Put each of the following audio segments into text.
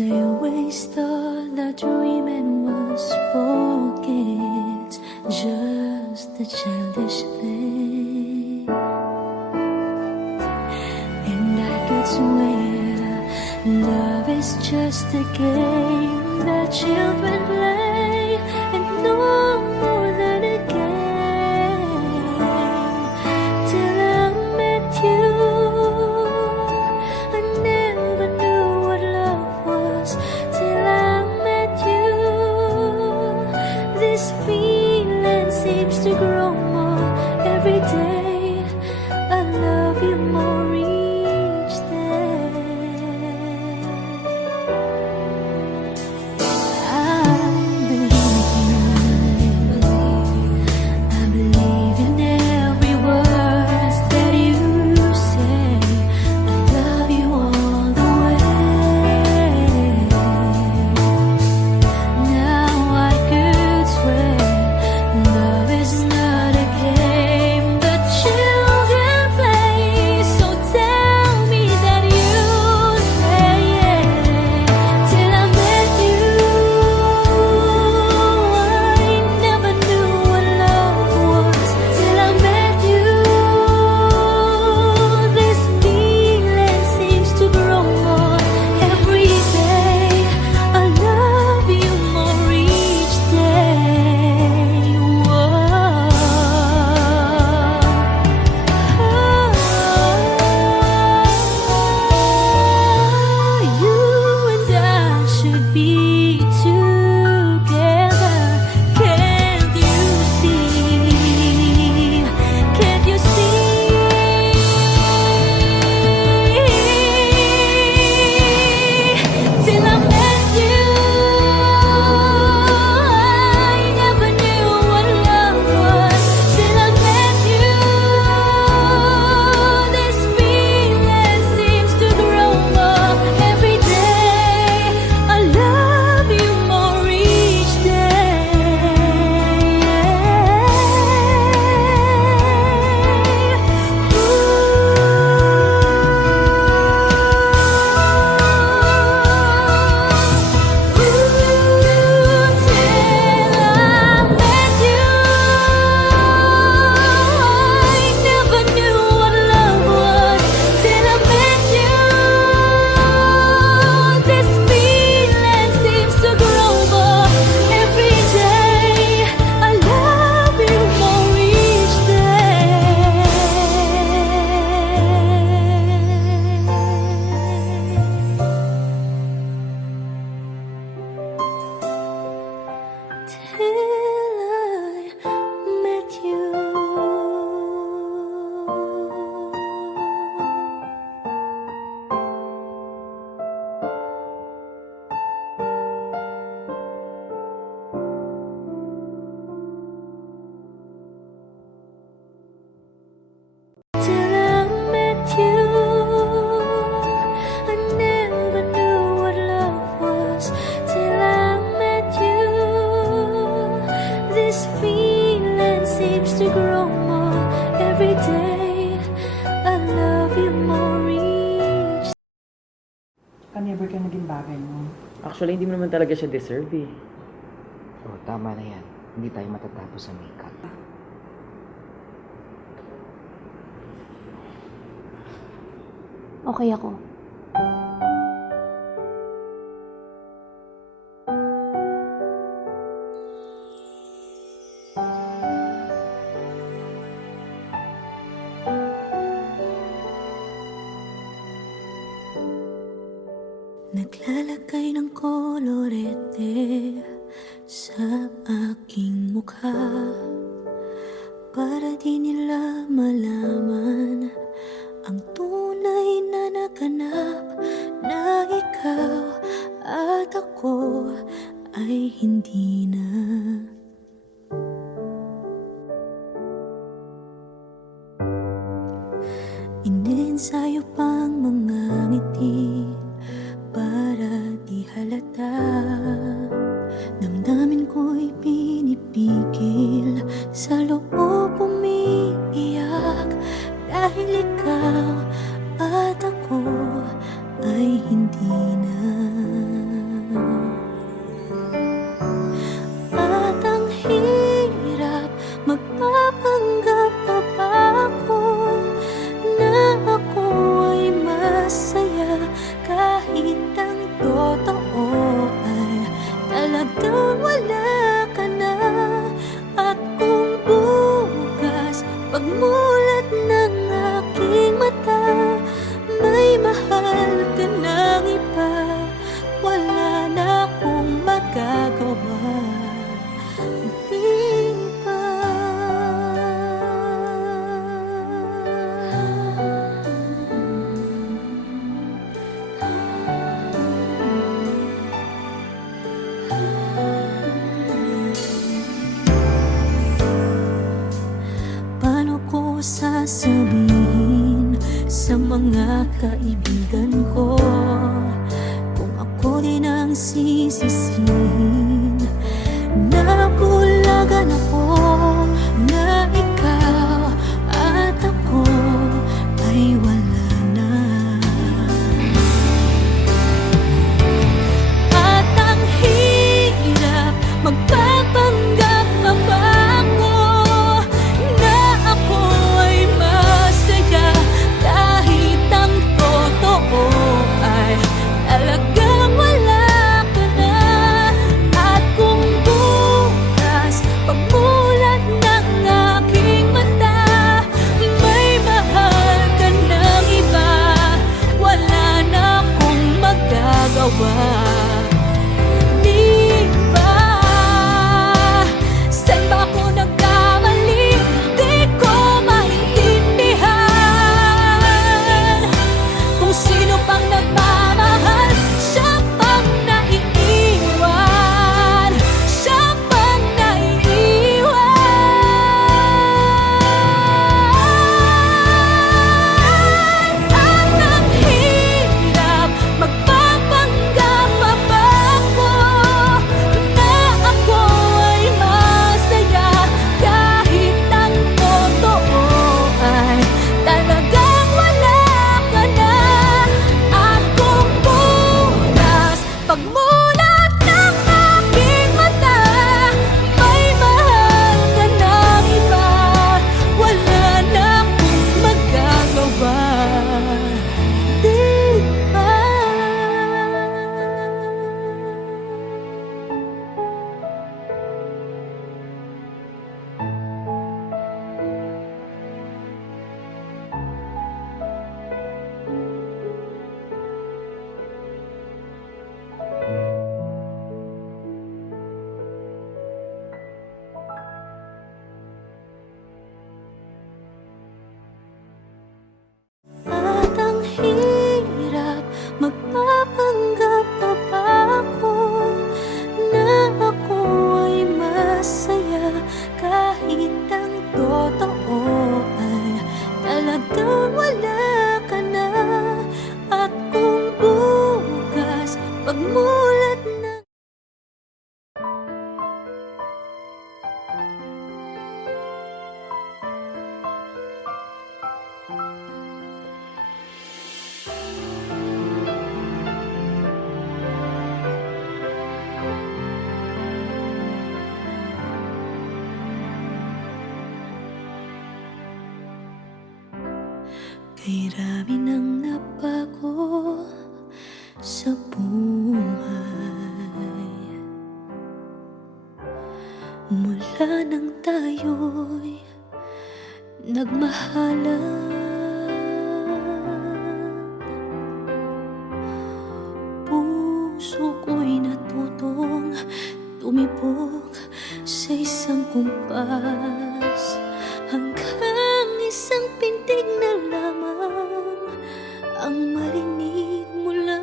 day I waste all that dream and was forget just a childish thing. And I could swear love is just a game that children play and no more than a game. Till I met you, I never knew what love was. Till I met you, this feeling seems to grow more every day. I love you more each day. I believe in every word that you say. I love you all the way. Now I could swear love is not a game that children play. So tell me that you stay. Till I met you, I never knew what love was. Till I met you, this feeling seems to grow more every day. I love you more each day. Whoa. You and I should be together. Can't you see? Can't you see? Till I met you, I never knew what love was. Till I met you, this feeling seems to grow more every day. I love you more each Never ka naging bagay mo. Actually, hindi mo naman talaga siya deserve eh. Oh, tama na yan. Hindi tayo matatapos sa makeup. Okay ako. Naglalagay ng kolorete sa aking mukha para di nila malaman ang tunay na naganap, na ikaw at ako ay hindi na. Inensayo pang mga ngiti para di halata. Damdamin ko'y pinipigil, sa loob umiiyak dahil ikaw at ako ay hindi na. sasabihin sa mga kaibigan ko kung ako din ang sisisihin? Nabulagan ako na ikaw at ako ay wala na. At ang hirap magpapanggap pa ba ako na ako ay masaya kahit ang totoo ay talagang wala ka na. At kung bukas pagmulat ng aking mata may mahal ka ng iba, wala na akong magagawa. Di ba? Saan ba ako nagkamali? Di ko maintindihan. Kung sino pang nagmamahal, siya pang naiiwan. Siya pang naiiwan. At ang hirap magpapanggap pa ba ako na ako ay masaya kahit ang totoo ay talagang wala ka na. At kung bukas pagmulat ng aking mata may mahal ka ng iba, wala na akong magagawa. Di ba? At ang hirap magpapanggap pa ba ako na ako ay masaya kahit ang totoo ay talagang wala ka na. At kung bukas pagmulat ng kay rami nang nabago sa buhay mula nang tayo'y nagmahalan. Puso ko'y natutong tumibok sa isang kumpas hanggang isang pintig na lamang ang marinig mula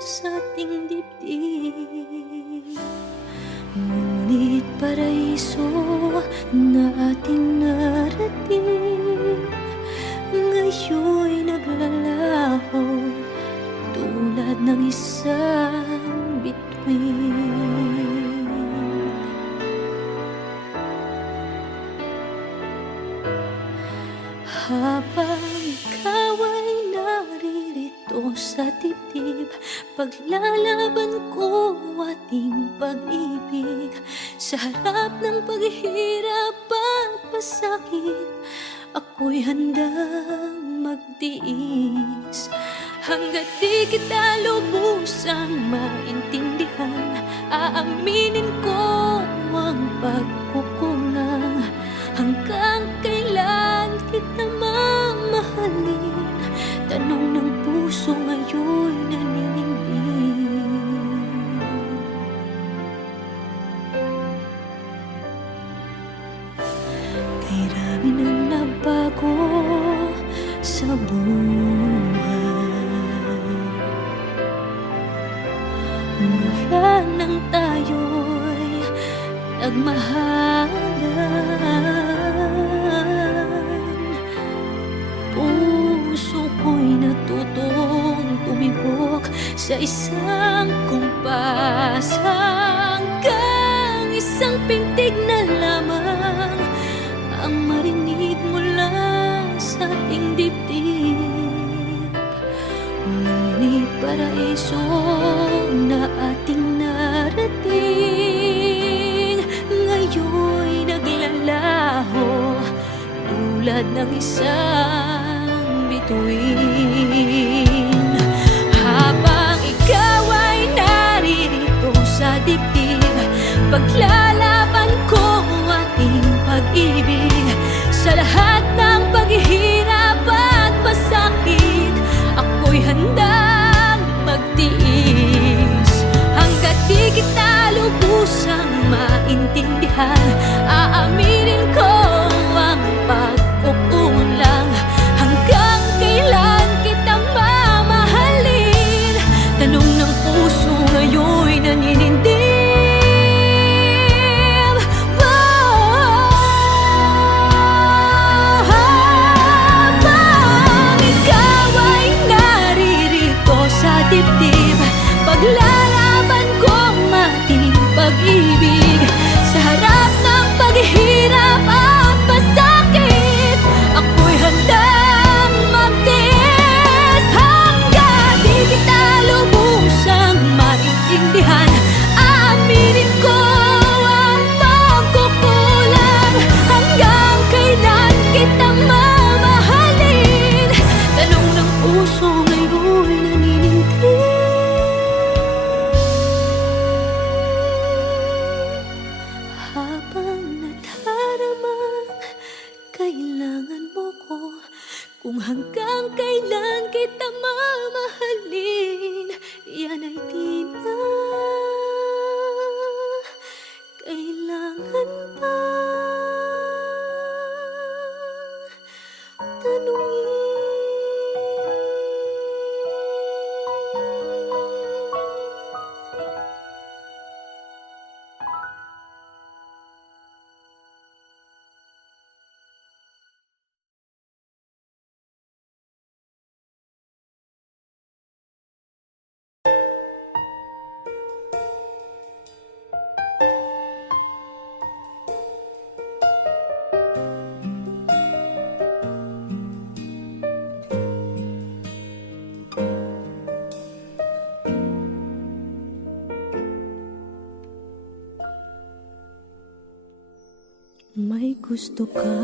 sa ating dibdib. Ngunit paraiso na ating narating ngayon'y naglalaho tulad ng isang bituin. Habang ikaw ay naririto sa dibdib, paglalaban ko ating pag-ibig. Sa harap ng paghihirap at pasakit, ako'y handang magtiis. Hanggat di kita lubusang maintindihan, aaminin ko ang pagkukulang. Hanggang kailan kita mamahalin? Tanong ng puso ngayon'y naninindig. Kay rami nang nabago sa buhay mula nang tayo'y nagmahalan. isang kumpas, hanggang isang pintig na lamang ang marinig mula sa ating dibdib. Ngunit paraiso na ating narating ngayon'y naglalaho tulad ng isang bituin. Habang ikaw ay naririto sa dibdib, paglalaban ko ang ating pag-ibig. Sa lahat ng paghihirap at pasakit, ako'y handang magtiis. Hanggat di kita lubusang maintindihan, aaminin ko ang pagkukulang. Hanggang kailan kita mamahalin? Tanong ng puso ngayon'y naninindig. Habang ikaw ay naririto sa dibdib, paglalaban ko ang ating pag-ibig. Sa harap ng paghihirap at pasakit, ako'y handang magtiis. Hanggang di kita lubusang maintindihan, aaminin ko ang pagkukulang. Hanggang kailan kita mamahalin? Tanong ng puso ngayon'y naninindig. Habang nadaramang kailangan mo ko, kung hanggang kailan kita mamahalin, yan ay di na kailangan pa tanungin. May gusto ka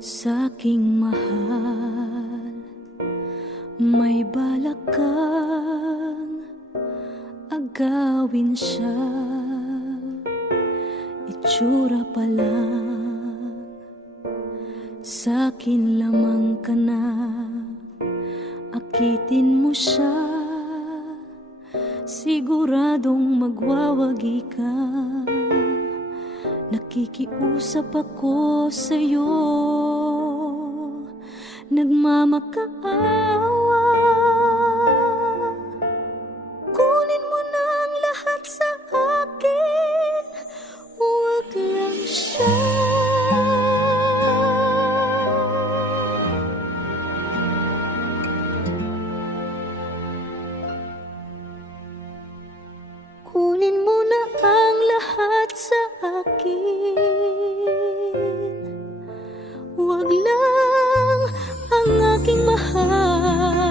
sa'king mahal, may balak kang agawin siya. Itsura pa lang, sa'kin lamang ka na, akitin mo siya. Siguradong magwawagi ka. Nakikiusap ako sa'yo, nagmamakaawa. Kunin mo na ang lahat sa akin, huwag lang siya. Kunin mo na ang lahat sa akin, huwag lang ang aking mahal.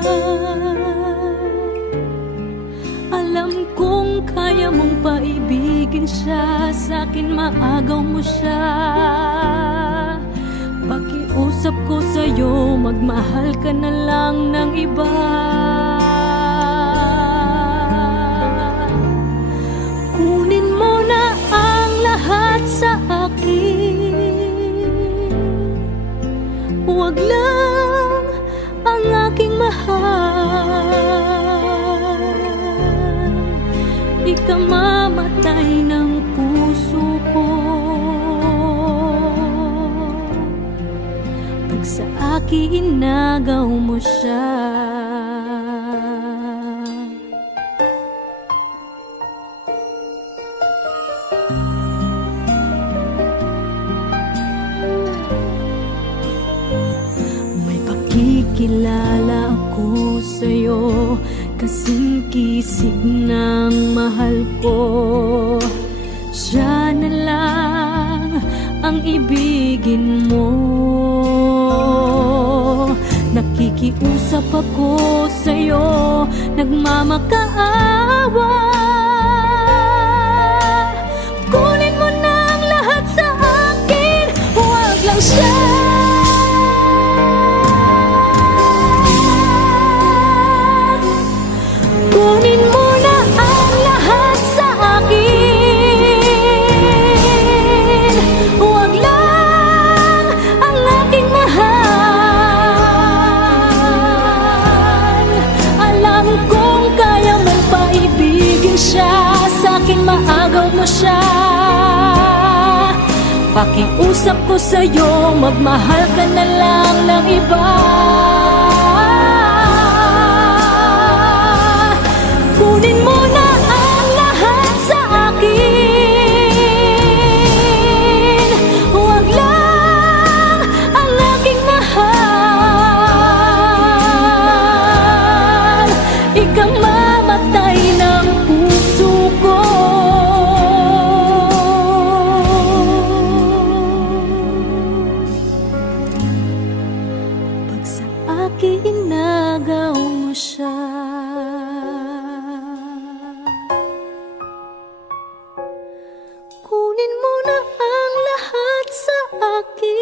Alam kong kaya mong paibigin siya, sa'kin maagaw mo siya. Pakiusap ko sa'yo, magmahal ka na lang ng iba. Kunin mo na ang lahat sa akin, huwag lang ang aking mahal. Ikamamatay ng puso ko pag sa akin inagaw mo siya. Nagkilala ako sa'yo, kasing kisig ng mahal ko. Siya na lang ang ibigin mo. Nakikiusap ako sa'yo, nagmamakaawa. Kunin mo na ang lahat sa akin, huwag lang siya. Kunin mo na ang lahat sa akin, huwag lang ang aking mahal. Alam kong kaya mong paibigin siya, sa'kin maagaw mo siya. Pakiusap ko sa'yo, magmahal ka na lang ng iba. Kunin mo na ang lahat sa akin, huwag lang ang aking mahal. Ikang mamatay ng puso ko. Pag sa akin inagaw mo siya, kunin mo na ang lahat sa akin.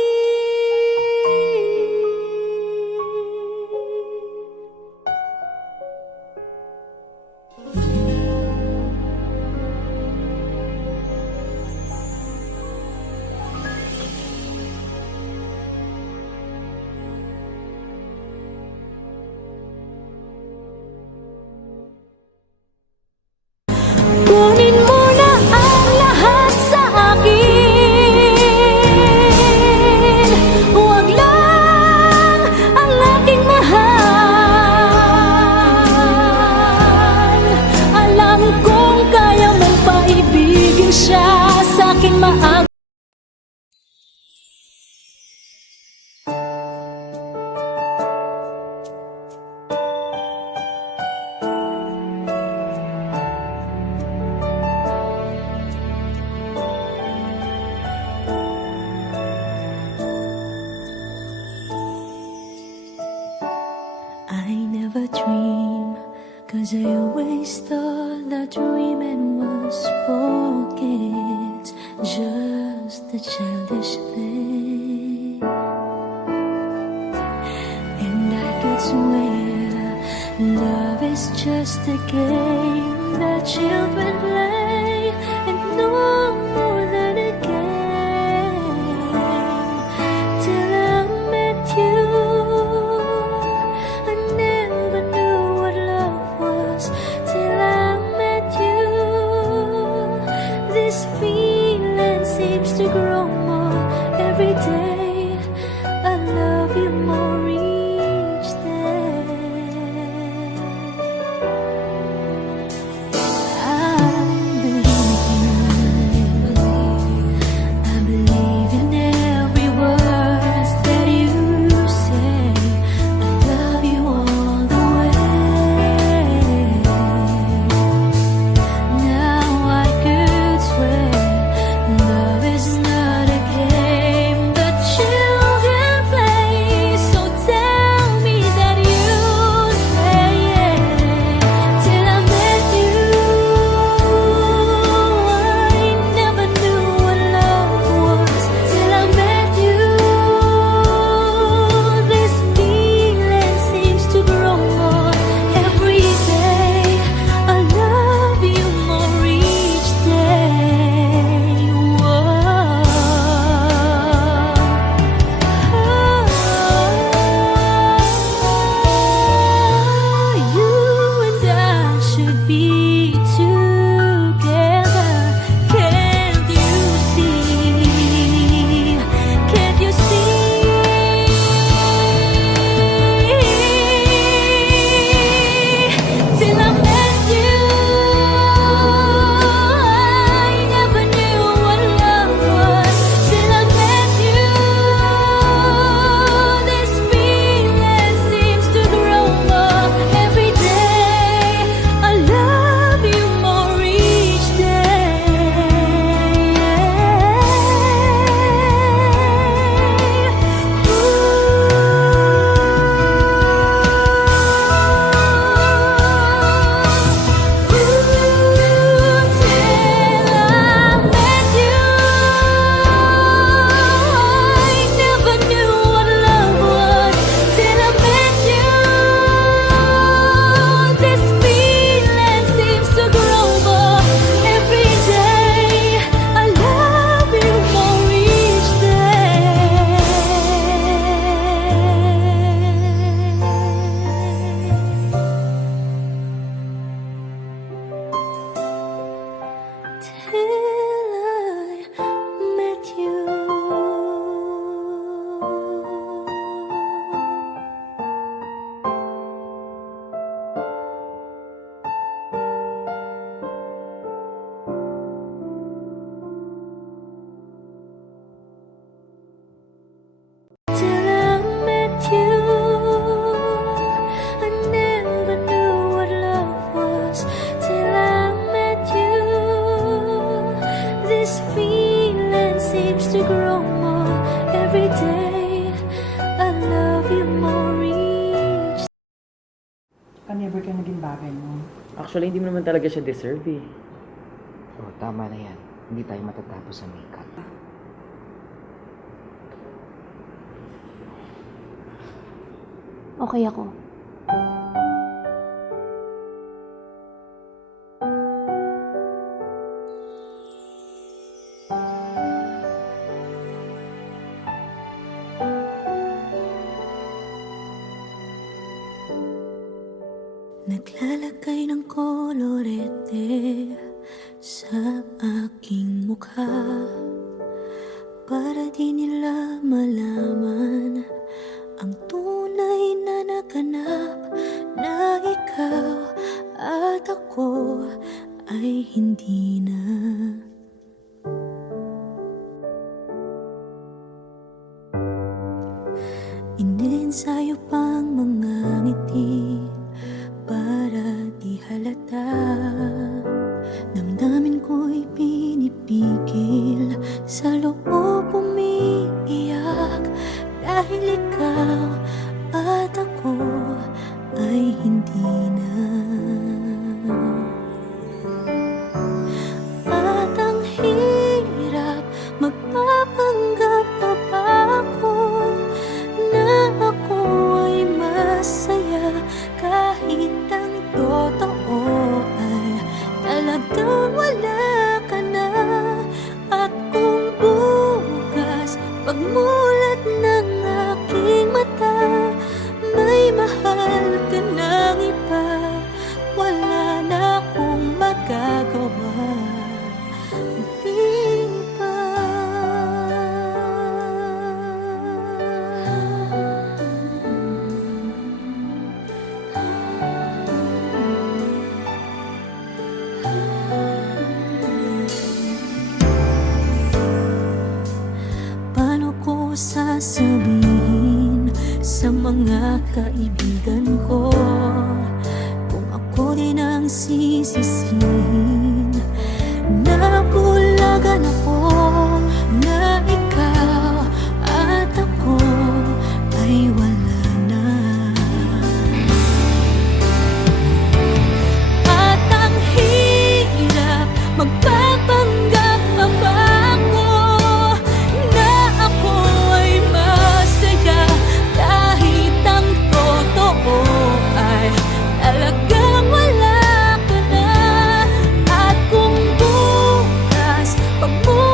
Kunin mo na ang lahat sa akin, huwag lang ang aking mahal. Alam kong kaya mong paibigin siya, sa'kin maagaw. I never dream, 'cause I always thought that dreaming was forget, just a childish thing. And I could swear love is just a game that children play, and no more than a game. Till I met you, I never knew what love was. Till I met you, this feeling seems to grow more every day. I love you more each day. I believe you. I believe in every word that you say. I love you all the way. Now I could swear love is not a game that every day. I love you more each. Never ka naging bagay mo. Actually, hindi mo naman talaga siya deserve eh. Oh, tama na yan. Hindi tayo matatapos sa makeup. Okay ako. Naglalagay ng kolorete sa aking mukha para di nila malaman ang tunay na naganap, na ikaw at ako ay hindi na. Iniensayo pang mga ngiti para di halata. Damdamin ko'y pinipigil, sa loob umiiyak, dahil ikaw at ako ay hindi na. At ang hirap, magpapanggap pa ba ako na ako ay masaya, kahit ang totoo ay talagang wala ka na. At kung bukas pagmulat ng aking mata, may mahal ka ng iba, wala na akong magagawa. Di ba? Paano ko sasabihin sa mga kaibigan ko kung ako din ang sisisihin? Nabulagan ako na ikaw at ako ay wala na. At ang hirap, magpapanggap pa ba ako na ako ay masaya, kahit ang totoo ay talagang wala ka na. At kung bukas pagmulat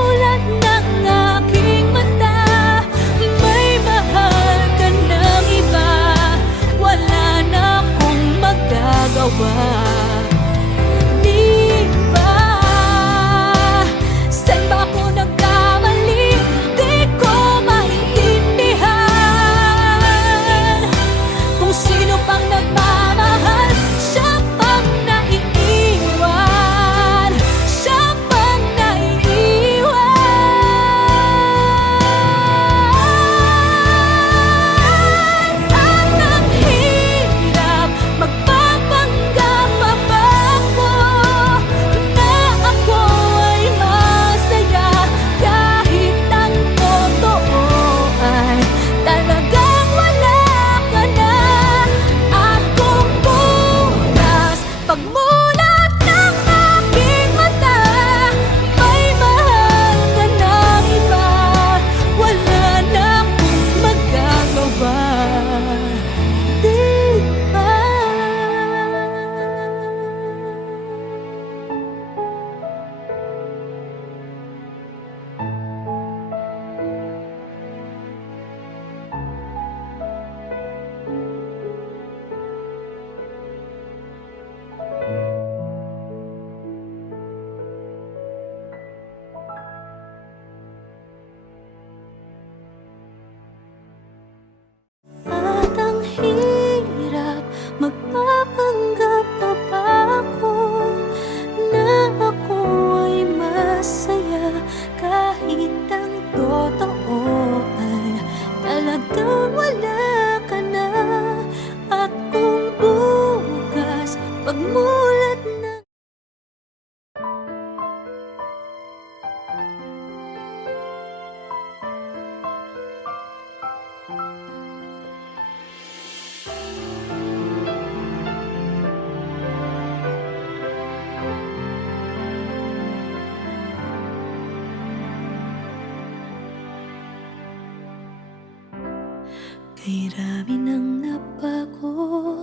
Ay rami nang nabago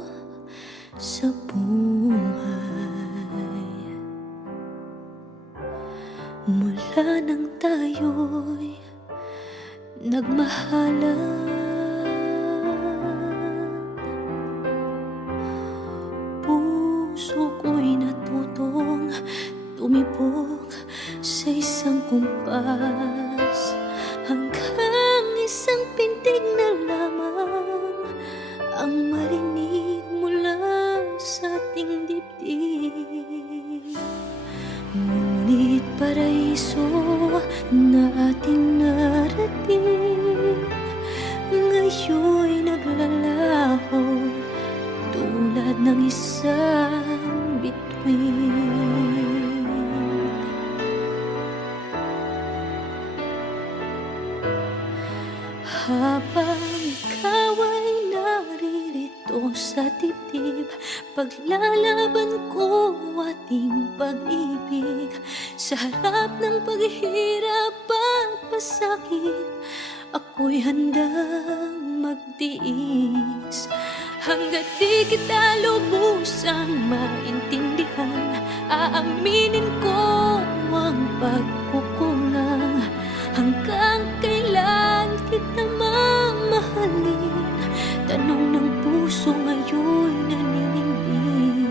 sa buhay mula nang tayo'y nagmahalan. Puso ko'y natutong tumibok sa isang kumpas, hanggang isang pintig na lamang ang marinig mula sa ating dibdib. Ngunit paraiso na ating narating ngayon'y naglalaho tulad ng isang bituin. Habang ikaw ay naririto sa dibdib, paglalaban ko ating pag-ibig. Sa harap ng paghihirap at pasakit, ako'y handang magtiis. Hanggat di kita lubusang maintindihan, aaminin ko ang pagkukulang. Hanggang kailan kita mamahalin? Tanong ng puso ngayon'y naninindig.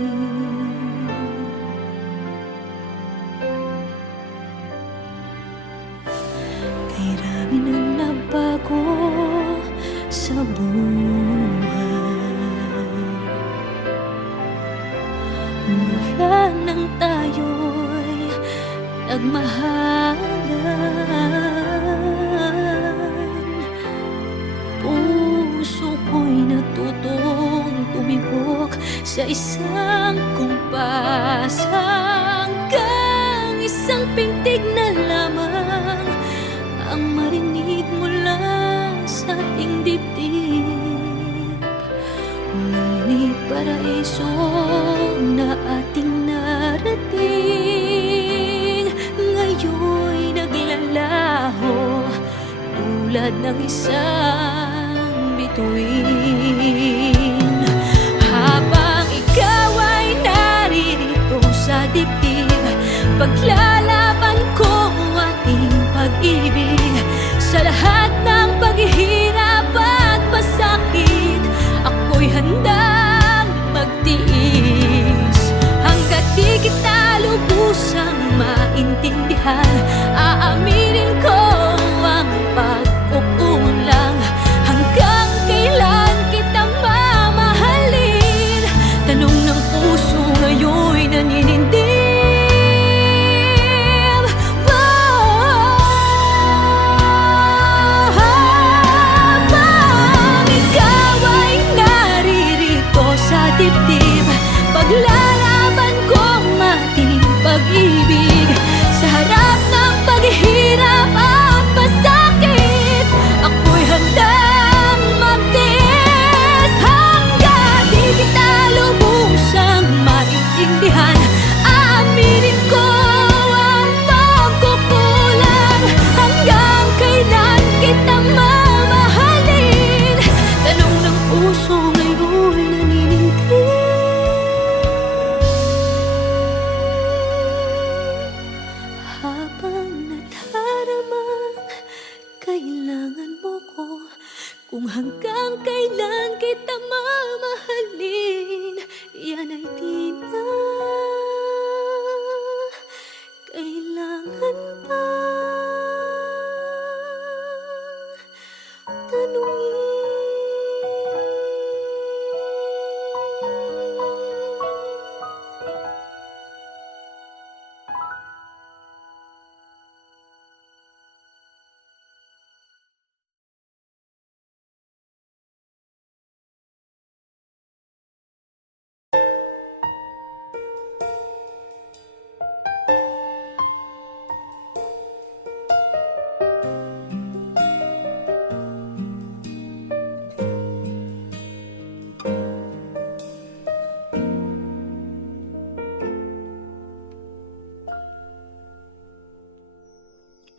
Kay rami nang nabago sa buhay mula nang tayo'y nagmahalan. Puso ko'y natutong tumibok sa isang kumpas, hanggang isang pintig na lamang ang marinig mula sa ating dibdib. Ngunit paraiso na ating narating ngayon'y naglalaho tulad ng isang bituin. Habang ikaw ay naririto sa dibdib, paglalaban ko ating pag-ibig. Sa lahat ng paghihirap at pasakit, ako'y handang magtiis. Hanggat di kita lubusang maintindihan, aaminin ko ang pagkukulang. Hanggang kailan kita mamahalin? Tanong ng puso ngayon'y naninindig. Habang ikaw ay naririto sa dibdib, paglalaban ko ang ating pag-ibig. Sa harap ng paghihirap at pasakit, ako'y handang magtiis. Hanggang di kita lubusang maintindihan, aaminin ko ang pagkukulang. Hanggang kailan kita mamahalin? Tanong ng puso ngayon'y naninindig. Habang nadaramang kailangan mo ko, kung hanggang kailan kita mamahalin, yan ay di na kailangan pa tanungin.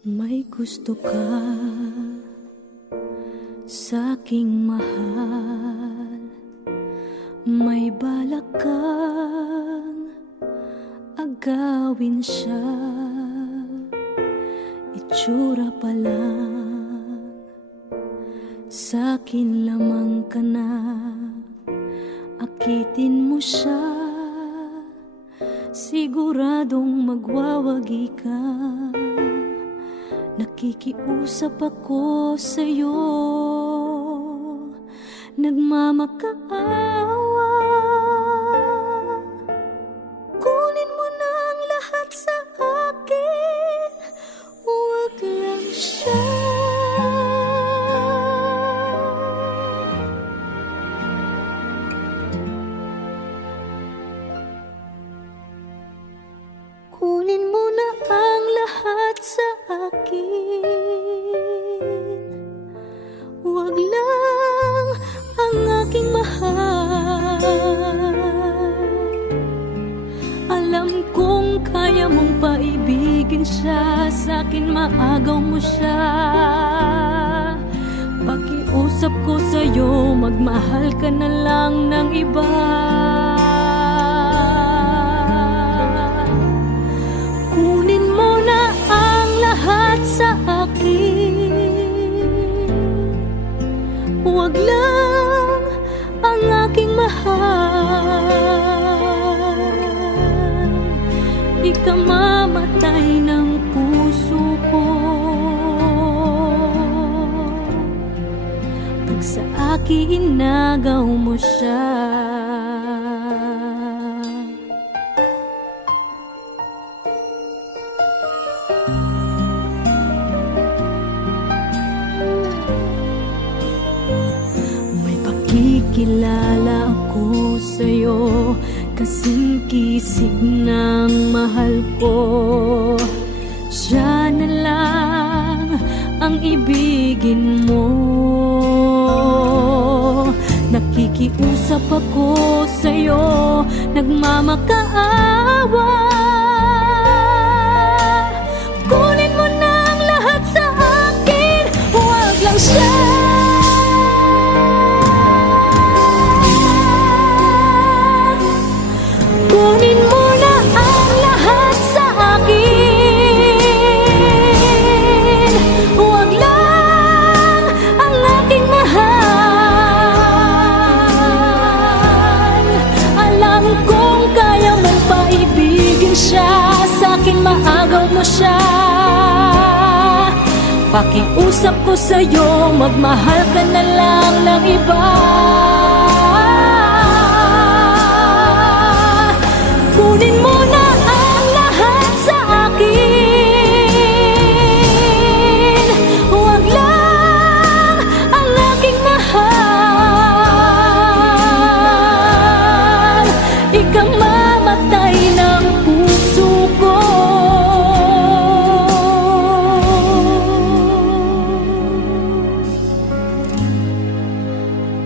May gusto ka Sa'king mahal, may balak kang agawin siya. Itsura pa lang, sa'kin lamang ka na. Akitin mo siya, siguradong magwawagi ka. Nakikiusap ako sa'yo, nagmamakaawa. Kunin mo na ang lahat sa akin, huwag lang siya. Kunin mo na ang lahat sa akin, huwag lang ang aking mahal. Alam kong kaya mong paibigin siya, sa'kin maagaw mo siya. Pakiusap ko sa'yo, magmahal ka na lang ng iba. Kunin mo na ang lahat sa akin, huwag lang ang aking mahal. Ikamamatay ng puso ko pag sa akin inagaw mo siya. Kikilala ako sa'yo, kasing kisig ng mahal ko. Siya na lang ang ibigin mo. Nakikiusap ako sa'yo, nagmamakaawa. Kunin mo na ang lahat sa akin, huwag lang siya. Kunin mo na ang lahat sa akin, huwag lang ang aking mahal. Alam kong kaya mong paibigin siya, sa'kin maagaw mo siya. Pakiusap ko sa'yo, magmahal ka na lang ng iba. Kunin mo na ang lahat sa akin, huwag lang ang aking mahal. Ikamamatay ng puso ko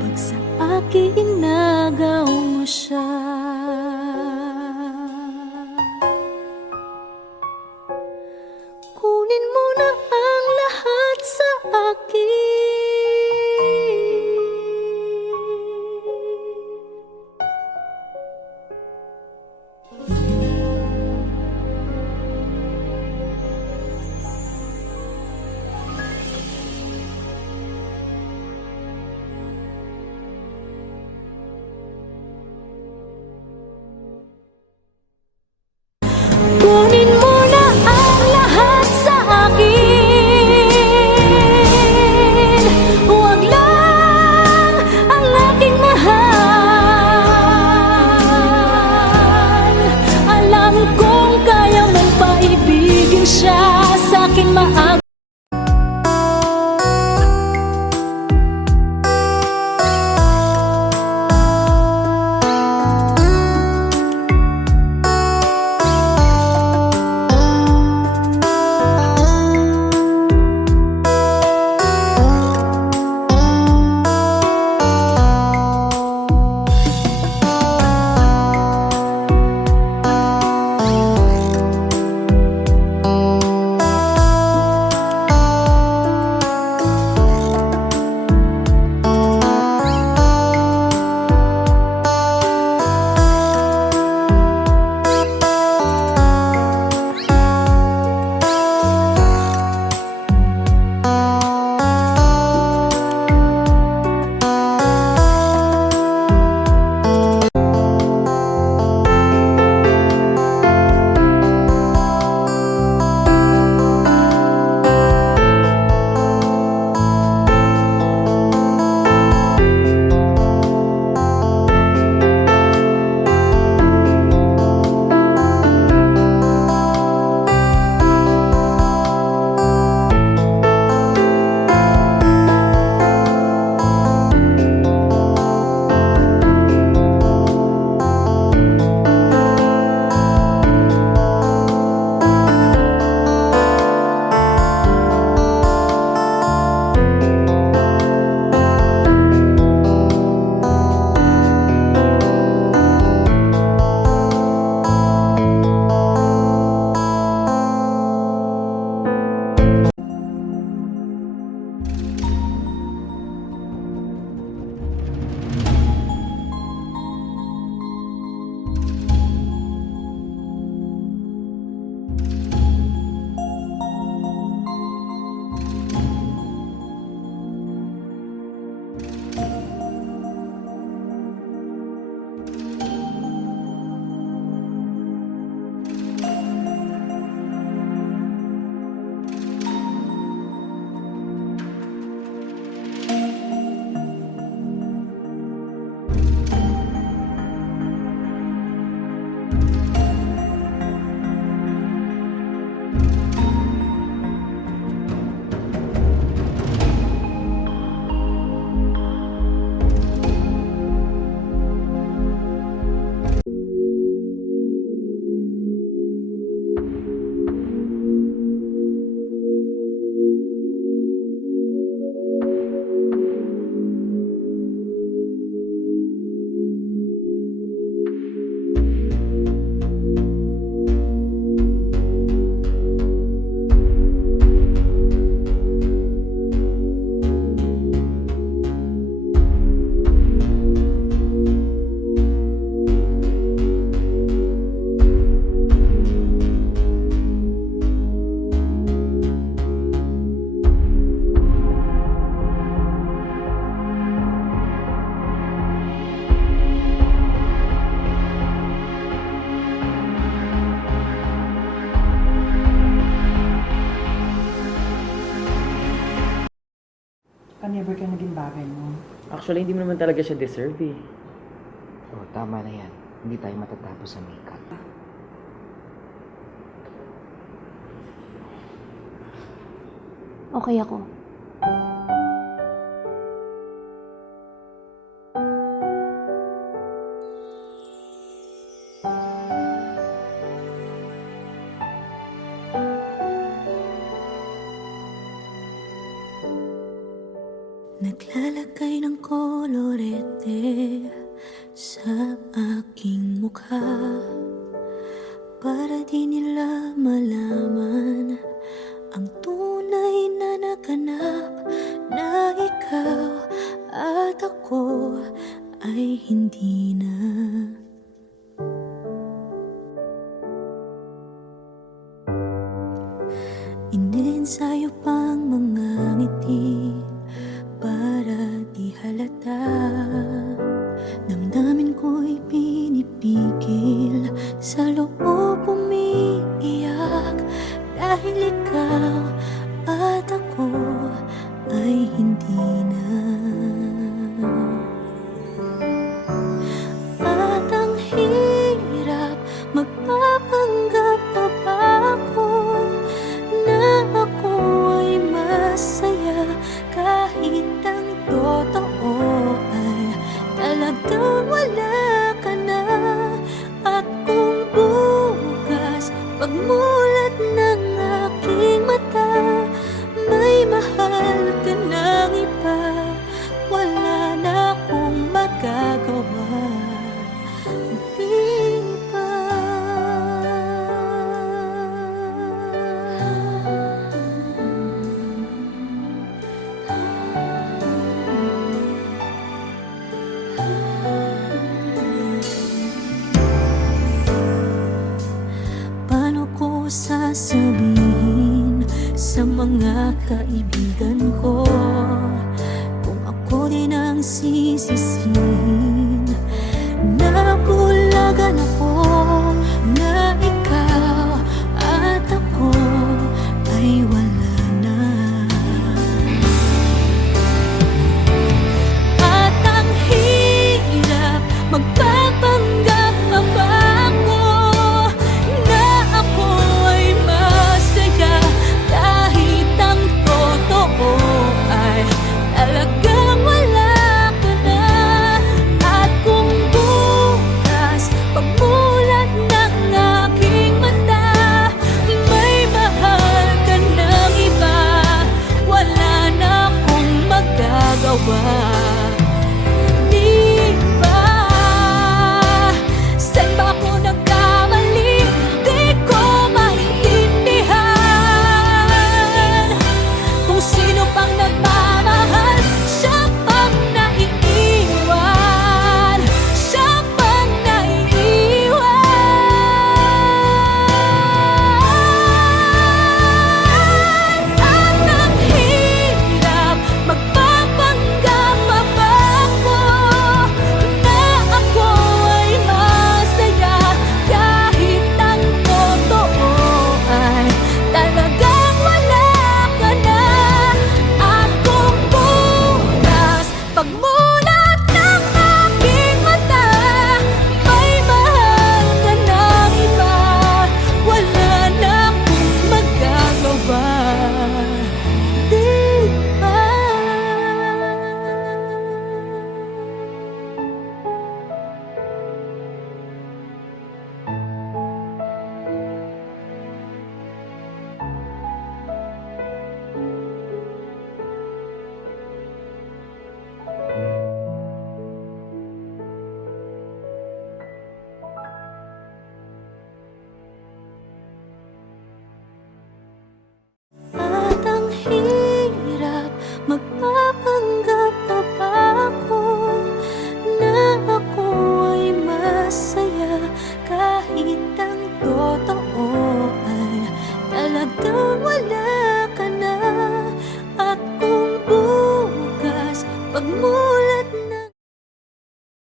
pag sa akin inagaw mo siya. Kunin mo na ang lahat sa akin. Baka never ka naging bagay mo. Actually, hindi mo naman talaga siya deserve eh. Oo, tama na yan. Hindi tayo matatapos sa makeup. Okay ako. Naglalagay ng kolorete sa aking mukha para di nila malaman ang tunay na naganap, na ikaw at ako ay hindi na. Iniensayo pang mga ngiti para di halata. Damdamin ko'y pinipigil, sa loob umiiyak, dahil ikaw at ako ay hindi na. At ang hirap, magpapanggap pa ba ako na ako ay masaya, kahit ang totoo ay talagang wala ka na. At kung bukas pagmulat ng aking mata, may mahal ka ng iba, wala na akong magagawa. Di ba? Paano ko sasabihin sa mga kaibigan ko kung ako din ang sisisihin? Nabulagan ako na ikaw at ako ay wala na. At ang hirap, magpapanggap pa ba ako na ako ay masaya, kahit ang totoo ay talagang wala ka na. At kung bukas pagmulat ng aking mata, may mahal ka ng iba, wala na akong magagawa.